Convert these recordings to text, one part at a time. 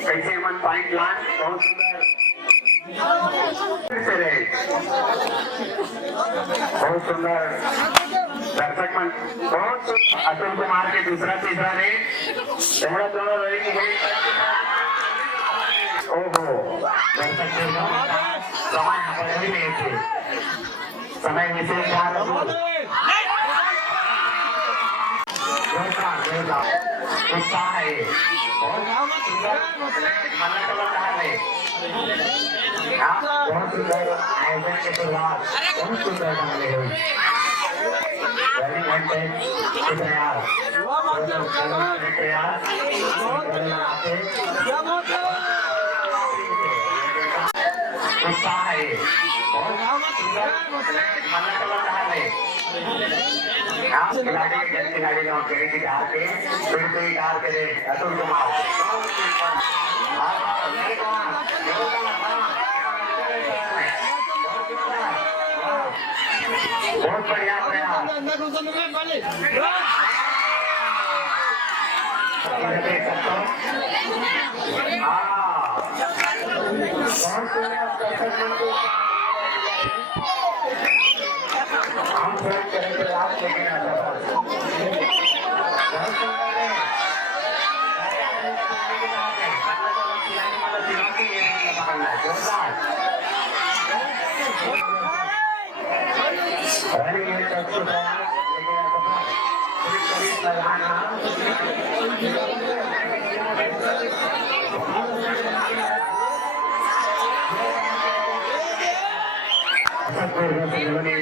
कैसे मन पॉइंट लान बहुत सुंदर बहुत सुंदर दर्शक मन बहुत अतुल कुमार के दूसरा तीसरा रेट एवढा दोनों रनिंग है ओहो दर्शक समय पर ही नहीं थे समय विशेष ध्यान उत्साह है बहुत सुंदर खाना का बता है बहुत सुंदर आयोजन के शुरुआत बहुत सुंदर बनाने हुई वेरी कंटेंट तैयार तैयार उत्साह है बहुत सुंदर खाना का बता है खिलाड़ी ने खेल की कार के फिर से कार करे अतुल कुमार बहुत बढ़िया हम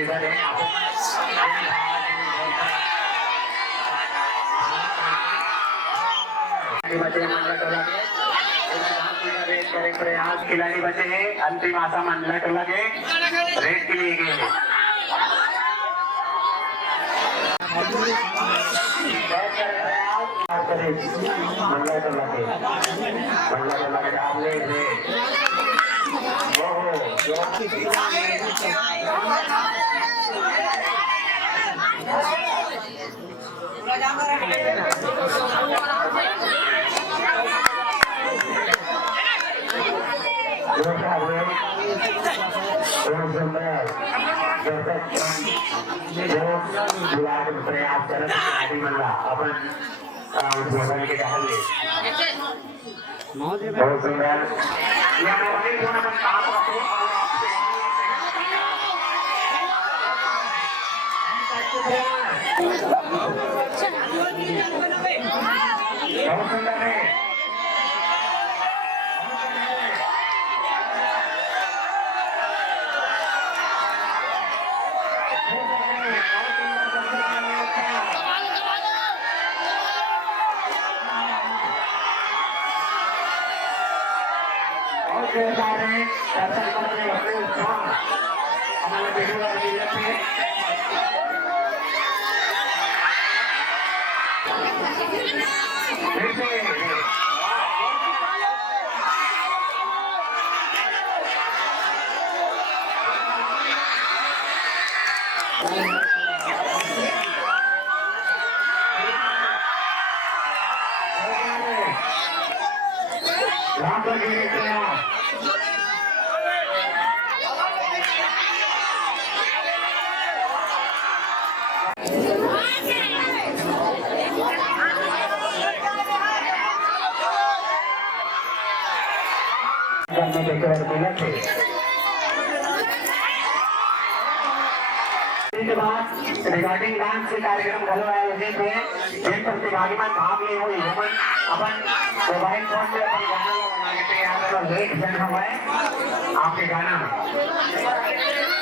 करेंगे आप लेकिन प्रयास खिलाड़ी बचे हैं अंतिम आशा मंडल कर लगे रेट के लिए गए मंडल कर लगे डाल ले प्रयास करत म्हणला आपण भोजन के डाले बहुत सुंदर या मोबाइल फोन अपन साथ रखो बहुत सुंदर है रिगार्डिंग डांस के कार्यक्रम घालवायचे थे जे प्रतिभागी में भाग ले हुई अपन मोबाइल फोन में अपन गाना लगाने पे यहाँ पर लेट बना हुआ है आपके गाना में